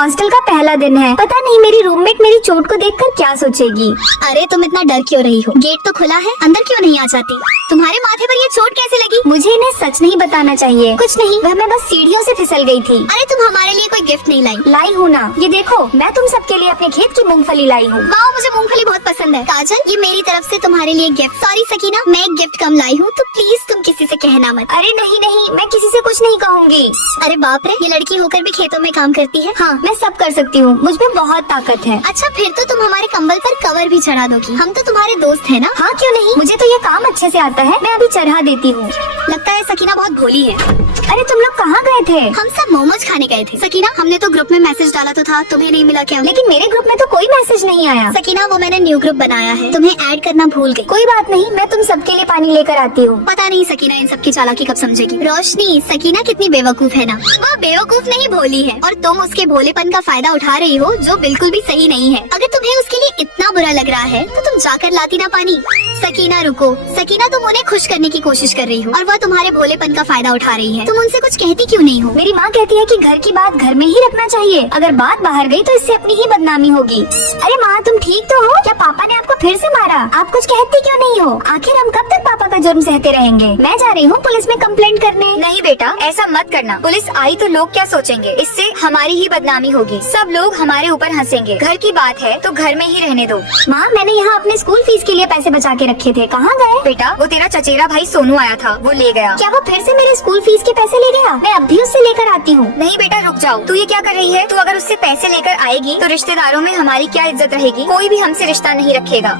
Hostel का पहला दिन है, पता नहीं मेरी रूममेट मेरी चोट को देखकर क्या सोचेगी। अरे तुम इतना डर क्यों रही हो? गेट तो खुला है, अंदर क्यों नहीं आ जाती? तुम्हारे माथे पर ये चोट कैसे लगी? मुझे इन्हें सच नहीं बताना चाहिए। कुछ नहीं, वह मैं बस सीढ़ियों से फिसल गई थी। अरे तुम हमारे लिए कोई गिफ्ट नहीं लाई? लाई हूँ ना, ये देखो मैं तुम सबके लिए अपने खेत की मूंगफली लाई हूँ। वाह, मुझे मूंगफली बहुत पसंद है। काजल, ये मेरी तरफ से तुम्हारे लिए गिफ्ट। सॉरी सकीना, मैं एक गिफ्ट कम लाई हूँ, तो प्लीज तुम किसी से कहना मत। अरे नहीं नहीं, मैं किसी से कुछ नहीं कहूँगी। अरे बाप रे, ये लड़की होकर भी खेतों में काम करती है। हाँ, मैं सब कर सकती हूँ, मुझ में बहुत ताकत है। अच्छा, फिर तो तुम हमारे कंबल पर कवर भी चढ़ा दोगी। हम तो तुम्हारे दोस्त है ना। हाँ क्यों नहीं, मुझे तो ये काम अच्छे से आता है, मैं अभी चढ़ा देती हूँ। लगता है सकीना बहुत भोली है। अरे तुम लोग कहाँ गए थे? हम सब मोमोज खाने गए थे। सकीना, हमने तो ग्रुप में मैसेज डाला तो था, तुम्हें नहीं मिला क्या? लेकिन मेरे ग्रुप में तो कोई मैसेज नहीं आया। सकीना, वो मैंने न्यू ग्रुप बनाया है, तुम्हें ऐड करना भूल गई। कोई बात नहीं, मैं तुम सबके लिए पानी लेकर आती हूँ। पता नहीं सकीना इन सब की चालाकी कब समझेगी। रोशनी, सकीना कितनी बेवकूफ है ना। वो बेवकूफ नहीं, भोली है, और तुम उसके भोलेपन का फायदा उठा रही हो, जो बिल्कुल भी सही नहीं है। अगर तुम्हें उसके लिए इतना बुरा लग रहा है तो तुम जाकर लाती ना पानी। सकीना रुको। सकीना, तुम उन्हें खुश करने की कोशिश कर रही हो और वह तुम्हारे भोलेपन का फायदा उठा रही है। तुम उनसे कुछ कहती क्यों नहीं हो? मेरी माँ कहती है कि घर की बात घर में ही रखना चाहिए, अगर बात बाहर गई तो इससे अपनी ही बदनामी होगी। अरे माँ, तुम ठीक तो हो? क्या पापा ने आपको फिर से मारा? आप कुछ कहती क्यों नहीं हो? आखिर हम कब तक पापा का जुर्म सहते रहेंगे? मैं जा रही हूँ पुलिस में कंप्लेंट करने। नहीं बेटा, ऐसा मत करना। पुलिस आई तो लोग क्या सोचेंगे? इससे हमारी ही बदनामी होगी, सब लोग हमारे ऊपर हंसेंगे। घर की बात है तो घर में ही रहने दो। माँ, मैंने यहाँ अपने स्कूल फीस के लिए पैसे बचा के रखे थे, कहाँ गए? बेटा, वो तेरा चचेरा भाई सोनू आया था, वो ले गया। क्या वो फिर से मेरे स्कूल फीस के पैसे ले गया? मैं अब भी उससे लेकर आती हूँ। नहीं बेटा, रुक जाओ। तू ये क्या कर रही है? तू अगर उससे पैसे लेकर आएगी तो रिश्तेदारों में हमारी क्या इज्जत रहेगी? कोई भी हमसे रिश्ता नहीं रखेगा।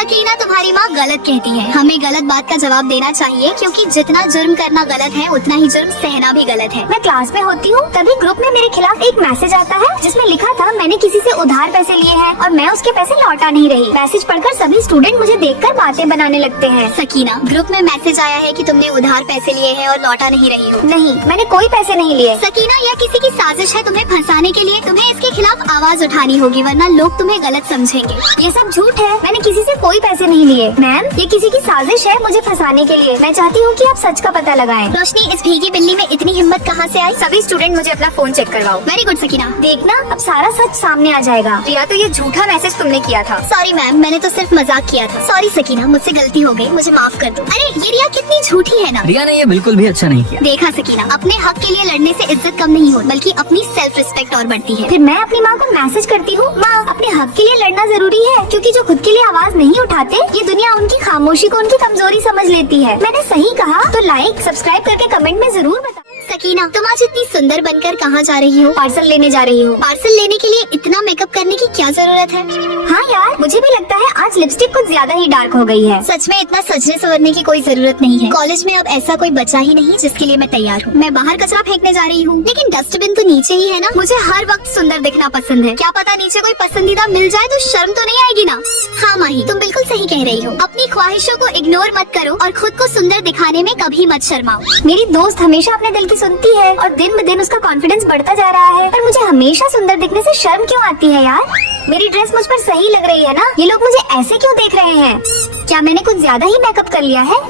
सकीना, तुम्हारी माँ गलत कहती है। हमें गलत बात का जवाब देना चाहिए, क्योंकि जितना जुर्म करना गलत है उतना ही जुर्म सहना भी गलत है। मैं क्लास में होती हूँ, तभी ग्रुप में मेरे खिलाफ एक मैसेज आता है जिसमें लिखा था मैंने किसी से उधार पैसे लिए हैं और मैं उसके पैसे लौटा नहीं रही। मैसेज पढ़कर सभी स्टूडेंट मुझे देखकर बातें बनाने लगते हैं। सकीना, ग्रुप में मैसेज आया है कि तुमने उधार पैसे लिए हैं और लौटा नहीं रही हो। नहीं, मैंने कोई पैसे नहीं लिए। सकीना, यह किसी की साजिश है तुम्हें फंसाने के लिए। तुम्हें इसके खिलाफ आवाज उठानी होगी, वरना लोग तुम्हें गलत समझेंगे। ये सब झूठ है, मैंने किसी से कोई पैसे नहीं लिए। मैम, ये किसी की साजिश है मुझे फंसाने के लिए। मैं चाहती हूँ कि आप सच का पता लगाएं। रोशनी, इस भीगी बिल्ली में इतनी हिम्मत कहाँ से आई? सभी स्टूडेंट मुझे अपना फोन चेक करवाओ। Very good Sakina. देखना, अब सारा सच सामने आ जाएगा। रिया, तो ये झूठा मैसेज तुमने किया था। सॉरी मैम, मैंने तो सिर्फ मजाक किया था। सॉरी सकीना, मुझसे गलती हो गई, मुझे माफ कर दो। अरे ये रिया कितनी झूठी है ना। रिया ने ये बिल्कुल भी अच्छा नहीं किया। देखा सकीना, अपने हक के लिए लड़ने से इज्जत कम नहीं होती, बल्कि अपनी सेल्फ रिस्पेक्ट और बढ़ती है। फिर मैं अपनी माँ को मैसेज करती हूँ, माँ अपने हक के लिए लड़ना जरूरी है, क्योंकि जो खुद के लिए आवाज नहीं उठाते, ये दुनिया उनकी खामोशी को उनकी कमजोरी समझ लेती है। मैंने सही कहा तो लाइक सब्सक्राइब करके कमेंट में जरूर बताओ। सकीना, तुम आज इतनी सुंदर बनकर कहाँ जा रही हो? पार्सल लेने जा रही हूँ। पार्सल लेने के लिए इतना मेकअप करने की क्या जरूरत है? हाँ यार, मुझे भी लगता है आज लिपस्टिक कुछ ज्यादा ही डार्क हो गई है। सच में इतना सजने संवरने की कोई जरूरत नहीं है। कॉलेज में अब ऐसा कोई बचा ही नहीं जिसके लिए मैं तैयार हूँ। मैं बाहर कचरा फेंकने जा रही हूँ, लेकिन डस्टबिन तो नीचे ही है ना। मुझे हर वक्त सुंदर दिखना पसंद है। क्या पता नीचे कोई पसंदीदा मिल जाए तो शर्म तो नहीं आएगी ना। हाँ माही, तुम बिल्कुल सही कह रही हो। अपनी ख्वाहिशों को इग्नोर मत करो और खुद को सुंदर दिखाने में कभी मत शर्माओ। मेरी दोस्त हमेशा अपने दिल की सुनती है और दिन ब दिन उसका कॉन्फिडेंस बढ़ता जा रहा है, पर मुझे हमेशा सुंदर दिखने से शर्म क्यों आती है यार? मेरी ड्रेस मुझ पर सही लग रही है ना? ये लोग मुझे ऐसे क्यों देख रहे हैं? क्या मैंने कुछ ज्यादा ही मेकअप कर लिया है?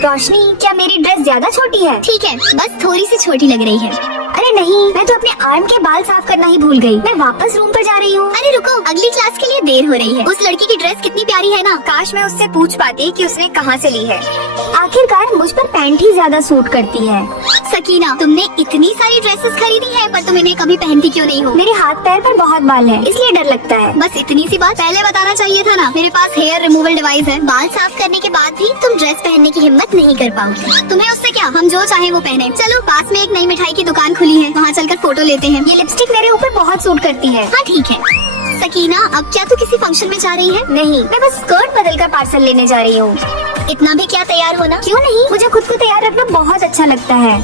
रोशनी, क्या मेरी ड्रेस ज्यादा छोटी है? ठीक है, बस थोड़ी सी छोटी लग रही है। अरे नहीं, मैं तो अपने आर्म के बाल साफ करना ही भूल गई। मैं वापस रूम पर जा रही हूँ। अरे रुको, अगली क्लास के लिए देर हो रही है। उस लड़की की ड्रेस कितनी प्यारी है ना। काश मैं उससे पूछ पाती कि उसने कहाँ से ली है। आखिरकार मुझ पर पैंट ही ज्यादा सूट करती है। सकीना, तुमने इतनी सारी ड्रेसेस खरीदी है, पर तुम इन्हें कभी पहनती क्यों नहीं हो? मेरे हाथ पैर पर बहुत बाल है, इसलिए डर लगता है। बस इतनी सी बात पहले बताना चाहिए था ना। मेरे पास हेयर रिमूवल डिवाइस है। बाल साफ करने के बाद भी तुम ड्रेस पहनने की हिम्मत नहीं कर पाओगी। तुम्हें उससे क्या, हम जो चाहे वो पहने। चलो, पास में एक नई मिठाई की दुकान खुली है, वहाँ चलकर फोटो लेते हैं। ये लिपस्टिक मेरे ऊपर बहुत सूट करती है। हाँ ठीक है। सकीना, अब क्या तू किसी फंक्शन में जा रही है? नहीं, मैं बस स्कर्ट बदलकर पार्सल लेने जा रही हूँ। इतना भी क्या तैयार होना? क्यों नहीं, मुझे खुद को तैयार रखना बहुत अच्छा लगता है।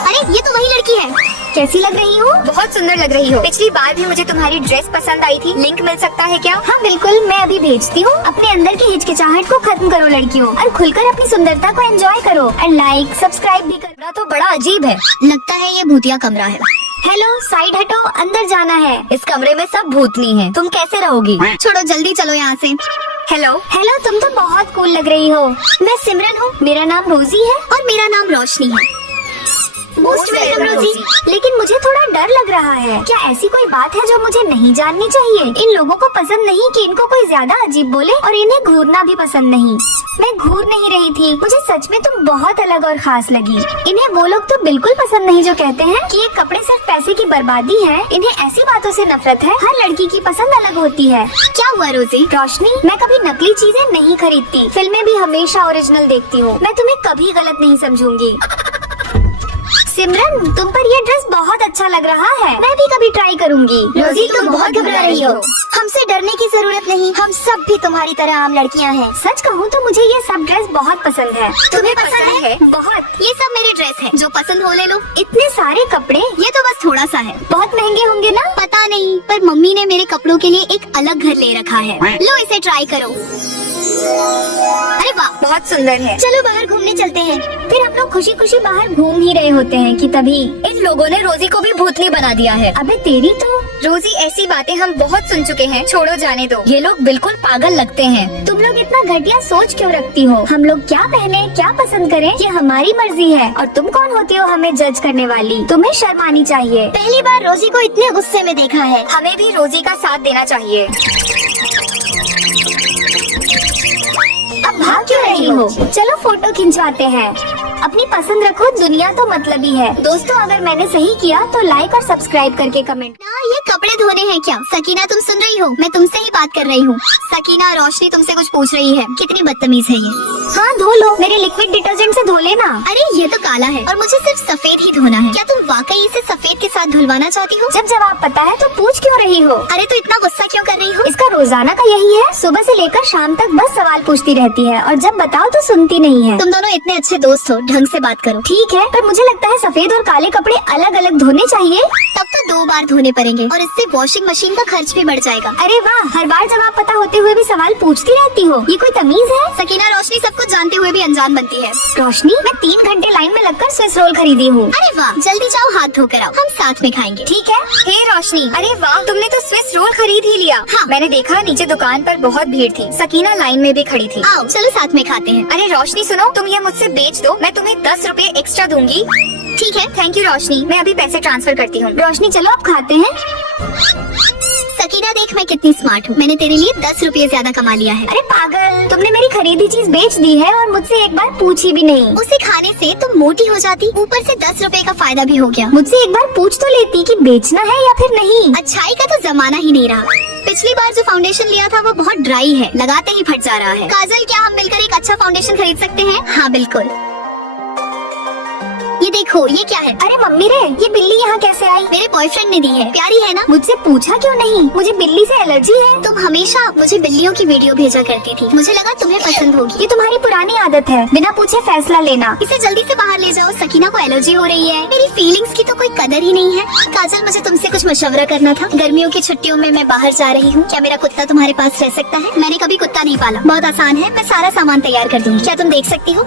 अरे ये तो वही लड़की है। कैसी लग रही हूँ? बहुत सुंदर लग रही हो। पिछली बार भी मुझे तुम्हारी ड्रेस पसंद आई थी। लिंक मिल सकता है क्या? हाँ बिल्कुल, मैं अभी भेजती हूँ। अपने अंदर की हिचकिचाहट को खत्म करो लड़कियों, और खुलकर अपनी सुंदरता को एंजॉय करो। और लाइक सब्सक्राइब भी करो। तो बड़ा अजीब है। लगता है ये भूतिया कमरा है। हेलो, साइड हटो, अंदर जाना है। इस कमरे में सब भूतनी है, तुम कैसे रहोगी? छोड़ो, जल्दी चलो यहाँ से। हेलो हेलो, तुम तो बहुत कूल लग रही हो। मैं सिमरन हूँ, मेरा नाम रोजी है और मेरा नाम रोशनी है। मोस्ट वेलकम रोजी, लेकिन मुझे थोड़ा डर लग रहा है। क्या ऐसी कोई बात है जो मुझे नहीं जाननी चाहिए? इन लोगों को पसंद नहीं कि इनको कोई ज्यादा अजीब बोले, और इन्हें घूरना भी पसंद नहीं। मैं घूर नहीं रही थी, मुझे सच में तुम बहुत अलग और खास लगी। इन्हें वो लोग तो बिल्कुल पसंद नहीं जो कहते हैं कि ये कपड़े सिर्फ पैसे की बर्बादी है। इन्हें ऐसी बातों से नफरत है। हर लड़की की पसंद अलग होती है। क्या हुआ रोजी? रोशनी, मैं कभी नकली चीजें नहीं खरीदती, फिल्में भी हमेशा ओरिजिनल देखती हूँ। मैं तुम्हें कभी गलत नहीं समझूंगी। सिमरन, तुम पर ये ड्रेस बहुत अच्छा लग रहा है। मैं भी कभी ट्राई करूंगी। रोजी, तुम बहुत घबरा रही हो। हमसे डरने की जरूरत नहीं, हम सब भी तुम्हारी तरह आम लड़कियां हैं। सच कहूँ तो मुझे ये सब ड्रेस बहुत पसंद है। तुम्हें पसंद है? बहुत। ये सब मेरी ड्रेस है, जो पसंद हो ले लो। इतने सारे कपड़े, ये तो बस थोड़ा सा है। बहुत महंगे होंगे ना? पता नहीं, पर मम्मी ने मेरे कपड़ों के लिए एक अलग घर ले रखा है। लो इसे ट्राई करो। अरे वाह, बहुत सुंदर है। चलो बाहर घूमने चलते हैं। फिर हम लोग खुशी खुशी बाहर घूम ही रहे होते हैं कि तभी इन लोगों ने रोजी को भी भूतनी बना दिया है। अबे तेरी तो। रोजी, ऐसी बातें हम बहुत सुन चुके हैं, छोड़ो जाने दो। ये लोग बिल्कुल पागल लगते हैं। तुम लोग इतना घटिया सोच क्यों रखती हो? हम लोग क्या पहने, क्या पसंद करें, ये हमारी मर्जी है। और तुम कौन होती हो हमें जज करने वाली? तुम्हें शर्म आनी चाहिए। पहली बार रोजी को इतने गुस्से में देखा है। हमें भी रोजी का साथ देना चाहिए। अब भाग क्यों रही हो? चलो फोटो खिंचवाते हैं। अपनी पसंद रखो, दुनिया तो मतलबी है। दोस्तों, अगर मैंने सही किया तो लाइक और सब्सक्राइब करके कमेंट। ना, ये कपड़े धोने हैं क्या? सकीना, तुम सुन रही हो? मैं तुमसे ही बात कर रही हूँ। सकीना, रोशनी तुमसे कुछ पूछ रही है। कितनी बदतमीज है ये। हाँ, धो लो। मेरे लिक्विड डिटर्जेंट से धो लेना। अरे ये तो काला है और मुझे सिर्फ सफेद ही धोना है। क्या तुम वाकई इसे सफेद के साथ धुलवाना चाहती हो? जब जवाब पता है तो पूछ क्यों रही हो? अरे तो इतना गुस्सा क्यों कर रही हो? इसका रोजाना का यही है। सुबह से लेकर शाम तक बस सवाल पूछती रहती है, और जब बताओ तो सुनती नहीं है। तुम दोनों इतने अच्छे दोस्त हो, ढंग से बात करो। ठीक है, पर मुझे लगता है सफेद और काले कपड़े अलग अलग धोने चाहिए। तब तो 2 बार धोने पड़ेंगे और इससे वॉशिंग मशीन का खर्च भी बढ़ जाएगा। अरे वाह, हर बार जवाब पता होते हुए भी सवाल पूछती रहती हो। ये कोई तमीज है? सकीना, रोशनी सब कुछ जानते हुए भी अनजान बनती है। रोशनी, मैं 3 घंटे लाइन में लगकर स्विस रोल खरीदी हूँ। अरे वाह, जल्दी जाओ, हाथ धोकर आओ, हम साथ में खाएंगे। ठीक है। हे रोशनी, अरे वाह, तुमने तो स्विस रोल खरीद ही लिया। हाँ। मैंने देखा नीचे दुकान पर बहुत भीड़ थी। सकीना लाइन में भी खड़ी थी। आओ चलो साथ में खाते हैं। अरे रोशनी सुनो, तुम ये मुझसे बेच दो, मैं तुम्हें 10 रुपए एक्स्ट्रा दूंगी। ठीक है। थैंक यू रोशनी, मैं अभी पैसे ट्रांसफर करती हूँ। रोशनी, चलो अब खाते हैं। सकीना, देख मैं कितनी स्मार्ट हूँ। मैंने तेरे लिए 10 रुपए ज्यादा कमा लिया है। अरे पागल, तुमने मेरी खरीदी चीज बेच दी है और मुझसे एक बार पूछी भी नहीं। उसे खाने से तुम मोटी हो जाती, ऊपर से 10 रुपए का फायदा भी हो गया। मुझसे एक बार पूछ तो लेती कि बेचना है या फिर नहीं। अच्छाई का तो जमाना ही नहीं रहा। पिछली बार जो फाउंडेशन लिया था वो बहुत ड्राई है, लगाते ही फट जा रहा है। काजल, क्या हम मिलकर एक अच्छा फाउंडेशन खरीद सकते हैं? हाँ बिल्कुल। ये देखो, ये क्या है? अरे मम्मी रे, ये बिल्ली यहाँ कैसे आई? मेरे बॉयफ्रेंड ने दी है। प्यारी है ना? मुझसे पूछा क्यों नहीं? मुझे बिल्ली से एलर्जी है। तुम हमेशा मुझे बिल्लियों की वीडियो भेजा करती थी, मुझे लगा तुम्हें पसंद होगी। ये तुम्हारी पुरानी आदत है, बिना पूछे फैसला लेना। इसे जल्दी से बाहर ले जाओ, सकीना को एलर्जी हो रही है। मेरी फीलिंग्स की तो कोई कदर ही नहीं है। काजल, मुझे तुमसे कुछ मशवरा करना था। गर्मियों की छुट्टियों में मैं बाहर जा रही हूँ, क्या मेरा कुत्ता तुम्हारे पास रह सकता है? मैंने कभी कुत्ता नहीं पाला, बहुत आसान है, मैं सारा सामान तैयार कर दूंगी। क्या तुम देख सकती हो?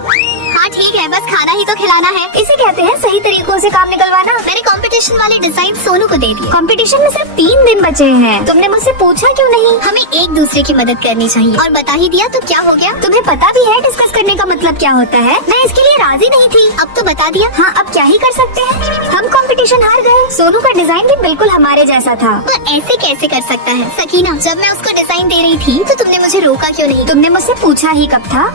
हाँ ठीक है, बस खाना ही तो खिलाना है। इसे कहते हैं सही तरीकों से काम निकलवाना। मैंने कंपटीशन वाले डिजाइन सोनू को दे दिए। कंपटीशन में सिर्फ 3 दिन बचे हैं। तुमने मुझसे पूछा क्यों नहीं? हमें एक दूसरे की मदद करनी चाहिए, और बता ही दिया तो क्या हो गया? तुम्हें पता भी है डिस्कस करने का मतलब क्या होता है। मैं इसके लिए राजी नहीं थी। अब तो बता दिया। हाँ, अब क्या ही कर सकते हैं। हम कंपटीशन हार गए। सोनू का डिजाइन भी बिल्कुल हमारे जैसा था। तो ऐसे कैसे कर सकता है? सकीना, जब मैं उसको डिजाइन दे रही थी तो तुमने मुझे रोका क्यों नहीं? तुमने मुझसे पूछा ही कब था?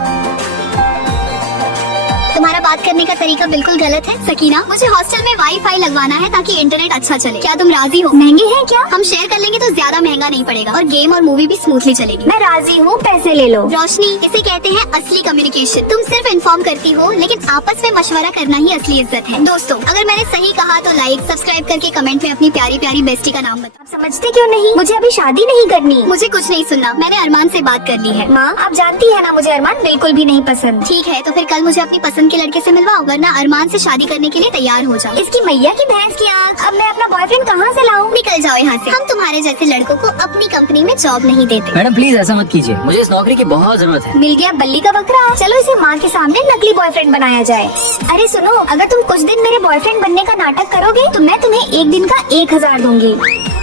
तुम्हारा बात करने का तरीका बिल्कुल गलत है। सकीना, मुझे हॉस्टल में वाईफाई लगवाना है ताकि इंटरनेट अच्छा चले। क्या तुम राजी हो? महंगे हैं क्या? हम शेयर कर लेंगे तो ज्यादा महंगा नहीं पड़ेगा, और गेम और मूवी भी स्मूथली चलेगी। मैं राजी हूँ, पैसे ले लो। रोशनी, इसे कहते हैं असली कम्युनिकेशन। तुम सिर्फ इन्फॉर्म करती हो, लेकिन आपस में मशवरा करना ही असली इज्जत है। दोस्तों, अगर मैंने सही कहा तो लाइक, सब्सक्राइब करके कमेंट में अपनी प्यारी प्यारी बेस्टी का नाम बताओ। आप समझते क्यों नहीं? मुझे अभी शादी नहीं करनी। मुझे कुछ नहीं सुनना, मैंने अरमान से बात कर ली है। माँ, आप जानती है ना मुझे अरमान बिल्कुल भी नहीं पसंद। ठीक है, तो फिर कल मुझे अपनी पसंद के लड़के से मिलवाओ, वरना अरमान से शादी करने के लिए तैयार हो जाओ। इसकी मैया की भैंस की आँख। अब मैं अपना बॉयफ्रेंड कहाँ से लाऊं? निकल जाओ यहाँ से। हम तुम्हारे जैसे लड़कों को अपनी कंपनी में जॉब नहीं देते। मैडम प्लीज ऐसा मत कीजिए, मुझे इस नौकरी की बहुत जरूरत है। मिल गया बल्ली का बकरा। चलो इसे माँ के सामने नकली बॉयफ्रेंड बनाया जाए। अरे सुनो, अगर तुम कुछ दिन मेरे बॉयफ्रेंड बनने का नाटक करोगे तो मैं तुम्हें एक दिन का 1000 दूंगी।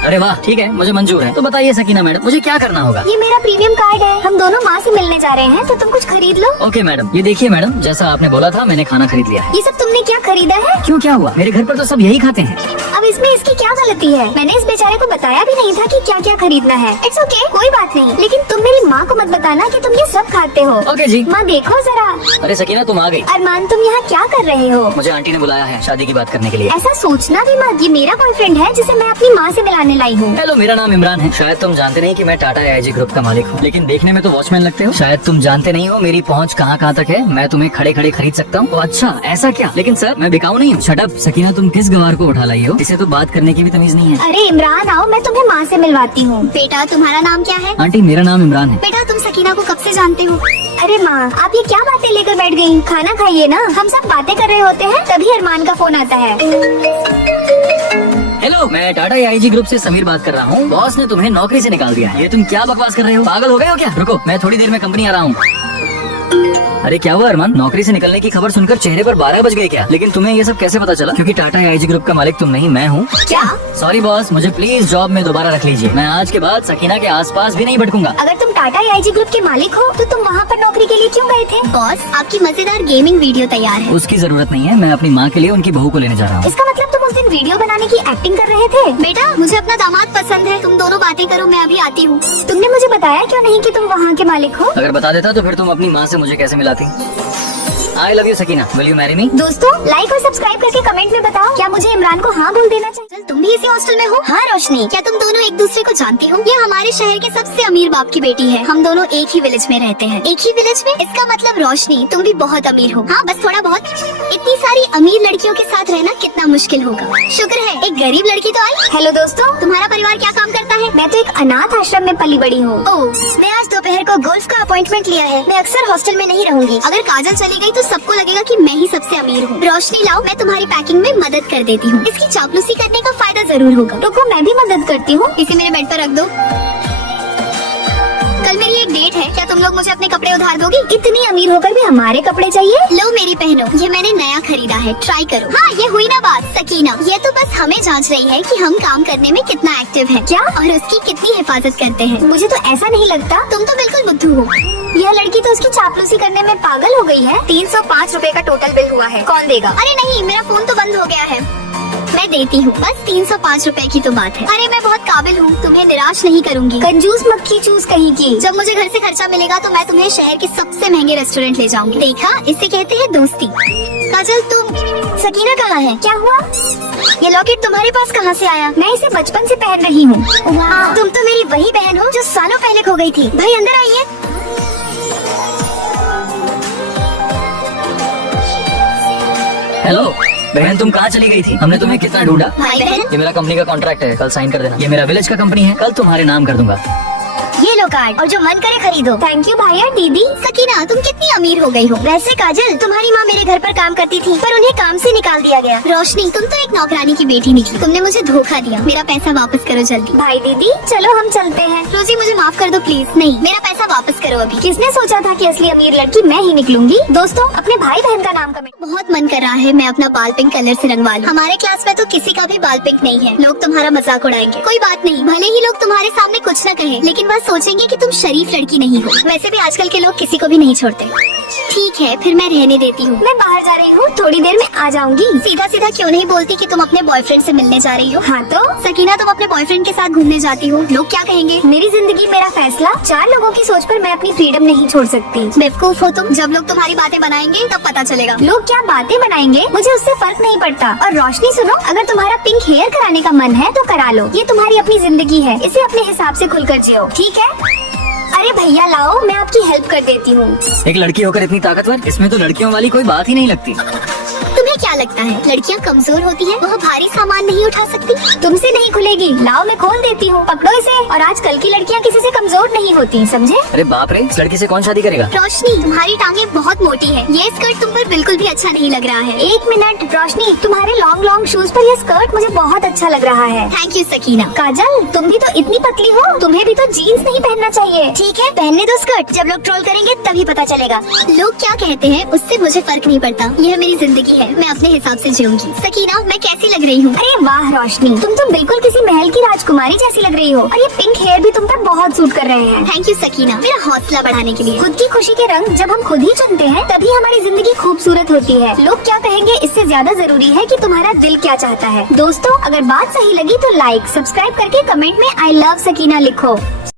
अरे वाह, ठीक है, मुझे मंजूर है। तो बताइए सकीना मैडम, मुझे क्या करना होगा? ये मेरा प्रीमियम कार्ड है, हम दोनों माँ से मिलने जा रहे हैं, तो तुम कुछ खरीद लो। ओके मैडम, ये देखिए मैडम, जैसा आपने बोला था मैंने खाना खरीद लिया है। ये सब तुमने क्या खरीदा है? क्यों, क्या हुआ? मेरे घर पर तो सब यही खाते हैं। अब इसमें इसकी क्या गलती है? मैंने इस बेचारे को बताया भी नहीं था कि क्या क्या खरीदना है। इट्स ओके, कोई बात नहीं, लेकिन तुम मेरी माँ को मत बताना कि तुम ये सब खाते हो। ओके जी। माँ देखो जरा। अरे सकीना, तुम आ गई। अरमान, तुम यहाँ क्या कर रहे हो? मुझे आंटी ने बुलाया है शादी की बात करने के लिए। ऐसा सोचना भी मत, ये मेरा बॉयफ्रेंड है जिसे मैं अपनी माँ से मिलाने लाई हूँ। हेलो, मेरा नाम इमरान है। शायद तुम जानते नहीं कि मैं टाटा AIG ग्रुप का मालिक हूँ, लेकिन देखने में तो वॉचमैन लगते हो। शायद तुम जानते नहीं हो मेरी पहुँच कहाँ कहाँ तक है। मैं तुम्हें खड़े खड़े खरीद सकता हूँ। अच्छा, ऐसा क्या? लेकिन सर, मैं बिकाऊ नहीं हूँ। Shut up. सकीना, तुम किस गवार को उठा लाई हो? इसे तो बात करने की भी तमीज नहीं है। अरे इमरान, आओ, मैं तुम्हें माँ से मिलवाती हूँ। बेटा, तुम्हारा नाम क्या है? आंटी, मेरा नाम इमरान है। बेटा, तुम सकीना को कब से जानते हो? अरे माँ, आप ये क्या बातें लेकर बैठ गयी? खाना खाइए ना। हम सब बातें कर रहे होते हैं, तभी अरमान का फोन आता है। हेलो, मैं टाटा AIG ग्रुप से समीर बात कर रहा हूँ। बॉस ने तुम्हें नौकरी से निकाल दिया है। ये तुम क्या बकवास कर रहे हो? पागल हो गए हो क्या? रुको, मैं थोड़ी देर में कंपनी आ रहा हूँ। अरे क्या हुआ अरमान, नौकरी से निकलने की खबर सुनकर चेहरे पर 12 बज गए क्या? लेकिन तुम्हें ये सब कैसे पता चला? क्योंकि टाटा AIG ग्रुप का मालिक तुम नहीं, मैं हूँ। क्या? सॉरी बॉस, मुझे प्लीज जॉब में दोबारा रख लीजिए। मैं आज के बाद सकीना के आसपास भी नहीं भटकूंगा। अगर तुम टाटा AIG ग्रुप के मालिक हो तो तुम वहाँ पर नौकरी के लिए क्यों गए थे? बॉस, आपकी मजेदार गेमिंग वीडियो तैयार है। उसकी जरूरत नहीं है, मैं अपनी माँ के लिए उनकी बहू को लेने जा रहा हूँ। इसका मतलब तुम उस दिन वीडियो बनाने की एक्टिंग कर रहे थे? बेटा, मुझे अपना दामाद पसंद है। तुम दोनों बातें करो, मैं अभी आती हूँ। तुमने मुझे बताया क्यों नहीं कि तुम वहाँ के मालिक हो? अगर बता देता तो फिर तुम अपनी माँ से मुझे कैसे मिलाती? I love you Sakina, will you marry me? दोस्तों, लाइक और सब्सक्राइब करके कमेंट में बताओ, क्या मुझे इमरान को हाँ बोल देना चाहिए? तुम भी इसी हॉस्टल में हो? हाँ रोशनी। क्या तुम दोनों एक दूसरे को जानती हो? ये हमारे शहर के सबसे अमीर बाप की बेटी है। हम दोनों एक ही विलेज में रहते हैं। एक ही विलेज में? इसका मतलब रोशनी, तुम भी बहुत अमीर हो। हाँ, बस थोड़ा बहुत। इतनी सारी अमीर लड़कियों के साथ रहना कितना मुश्किल होगा। शुक्र है एक गरीब लड़की तो आई। हेलो दोस्तों, तुम्हारा परिवार क्या काम करता है? मैं तो एक अनाथ आश्रम में पली बड़ी हूँ। ओह, मैं आज दोपहर को गोल्फ का अपॉइंटमेंट लिया है। मैं अक्सर हॉस्टल में नहीं रहूंगी। अगर काजल चली गई तो सबको लगेगा कि मैं ही सबसे अमीर हूँ। रोशनी लाओ, मैं तुम्हारी पैकिंग में मदद कर देती हूँ। इसकी चापलूसी करने का फायदा जरूर होगा। रुको, मैं भी मदद करती हूँ। इसे मेरे बेड पर रख दो। कल मेरी एक डेट है, क्या तुम लोग मुझे अपने कपड़े उधार दोगी? इतनी अमीर होकर भी हमारे कपड़े चाहिए? लो मेरी बहनों, ये मैंने नया खरीदा है, ट्राई करो। हाँ, ये हुई ना बात। सकीना, ये तो बस हमें जांच रही है कि हम काम करने में कितना एक्टिव हैं। क्या? और उसकी कितनी हिफाजत करते हैं। मुझे तो ऐसा नहीं लगता। तुम तो बिल्कुल बुद्धू हो। यह लड़की तो उसकी चापलूसी करने में पागल हो गई है। 305 रुपए का टोटल बिल हुआ है, कौन देगा? अरे नहीं, मेरा फोन तो बंद हो गया है। मैं देती हूँ, बस 305 रुपए की तो बात है। अरे मैं बहुत काबिल हूँ, तुम्हें निराश नहीं करूँगी। कंजूस मक्खी चूस कहीं की। जब मुझे घर से खर्चा मिलेगा तो मैं तुम्हें शहर के सबसे महंगे रेस्टोरेंट ले जाऊंगी। देखा, इसे कहते हैं दोस्ती। काजल, तुम सकीना कहाँ है? क्या हुआ? ये लॉकेट तुम्हारे पास कहाँ से आया? मैं इसे बचपन से पहन रही हूँ। तुम तो मेरी वही बहन हो जो सालों पहले खो गई थी। भाई अंदर आइए। हेलो बहन, तुम कहाँ चली गई थी? हमने तुम्हें कितना ढूंढा। भाई बहन, ये मेरा कंपनी का कॉन्ट्रैक्ट है, कल साइन कर देना। ये मेरा विलेज का कंपनी है, कल तुम्हारे नाम कर दूंगा। ये लो कार्ड, और जो मन करे खरीदो। थैंक यू भाई और दीदी। सकीना, तुम कितनी अमीर हो गई हो। वैसे काजल, तुम्हारी माँ मेरे घर पर काम करती थी, पर उन्हें काम से निकाल दिया गया। रोशनी, तुम तो एक नौकरानी की बेटी निकली। तुमने मुझे धोखा दिया। मेरा पैसा वापस करो जल्दी। भाई दीदी, चलो हम चलते हैं। रोजी, मुझे माफ कर दो प्लीज। नहीं, मेरा पैसा वापस करो अभी। किसने सोचा था कि असली अमीर लड़की मैं ही निकलूंगी? दोस्तों, अपने भाई बहन का नाम कमेंट। बहुत मन कर रहा है मैं अपना बाल पिंक कलर से रंगवा लूं। हमारे क्लास में तो किसी का भी बाल पिंक नहीं है। लोग तुम्हारा मजाक उड़ाएंगे। कोई बात नहीं, भले ही लोग तुम्हारे सामने कुछ न कहें, लेकिन वह सोचेंगे कि तुम शरीफ लड़की नहीं हो। वैसे भी आजकल के लोग किसी को भी नहीं छोड़ते। ठीक है, फिर मैं रहने देती हूँ। मैं बाहर जा रही हूँ, थोड़ी देर में आ जाऊंगी। सीधा सीधा क्यों नहीं बोलती कि तुम अपने बॉयफ्रेंड से मिलने जा रही हो? हाँ तो? सकीना, तुम अपने बॉयफ्रेंड के साथ घूमने जाती हो, लोग क्या कहेंगे? मेरी जिंदगी मेरा फैसला। 4 लोगों की सोच पर मैं अपनी फ्रीडम नहीं छोड़ सकती। बेवकूफ हो तुम। जब लोग तुम्हारी बातें बनाएंगे तब पता चलेगा। लोग क्या बातें बनाएंगे, मुझे उससे फर्क नहीं पड़ता। और रोशनी सुनो, अगर तुम्हारा पिंक हेयर कराने का मन है तो करा लो। ये तुम्हारी अपनी जिंदगी है, इसे अपने हिसाब से खुलकर जियो, ठीक है? अरे भैया लाओ, मैं आपकी हेल्प कर देती हूँ। एक लड़की होकर इतनी ताकतवर, इसमें तो लड़कियों वाली कोई बात ही नहीं लगती। तुम्हें क्या लगता है लड़कियाँ कमजोर होती हैं? वह भारी सामान नहीं उठा सकती? तुमसे नहीं खुलेगी। लाओ, मैं खोल देती हूँ, पकड़ो इसे। और आजकल की लड़कियाँ किसी से कमजोर नहीं होती, समझे? अरे बाप रे, इस लड़की से कौन शादी करेगा? रोशनी, तुम्हारी टांगे बहुत मोटी है, ये स्कर्ट तुम पर बिल्कुल भी अच्छा नहीं लग रहा है। 1 मिनट रोशनी, तुम्हारे लॉन्ग लॉन्ग शूज पर यह स्कर्ट मुझे बहुत अच्छा लग रहा है। Thank you Sakina. काजल, तुम भी तो इतनी पतली हो, तुम्हें भी तो जीन्स नहीं पहनना चाहिए। ठीक है, पहनने दो स्कर्ट। जब लोग ट्रोल करेंगे तभी पता चलेगा। लोग क्या कहते हैं उससे मुझे फर्क नहीं पड़ता। यह मेरी जिंदगी है, मैं अपने अपने हिसाब से जीऊंगी। सकीना, मैं कैसी लग रही हूँ? अरे वाह रोशनी, तुम तो बिल्कुल किसी महल की राजकुमारी जैसी लग रही हो और ये पिंक हेयर भी तुम पर बहुत सूट कर रहे हैं। थैंक यू सकीना, मेरा हौसला बढ़ाने के लिए। खुद की खुशी के रंग जब हम खुद ही चुनते हैं तभी हमारी जिंदगी खूबसूरत होती है। लोग क्या कहेंगे इससे ज्यादा जरूरी है कि तुम्हारा दिल क्या चाहता है। दोस्तों, अगर बात सही लगी तो लाइक, सब्सक्राइब करके कमेंट में आई लव सकीना लिखो।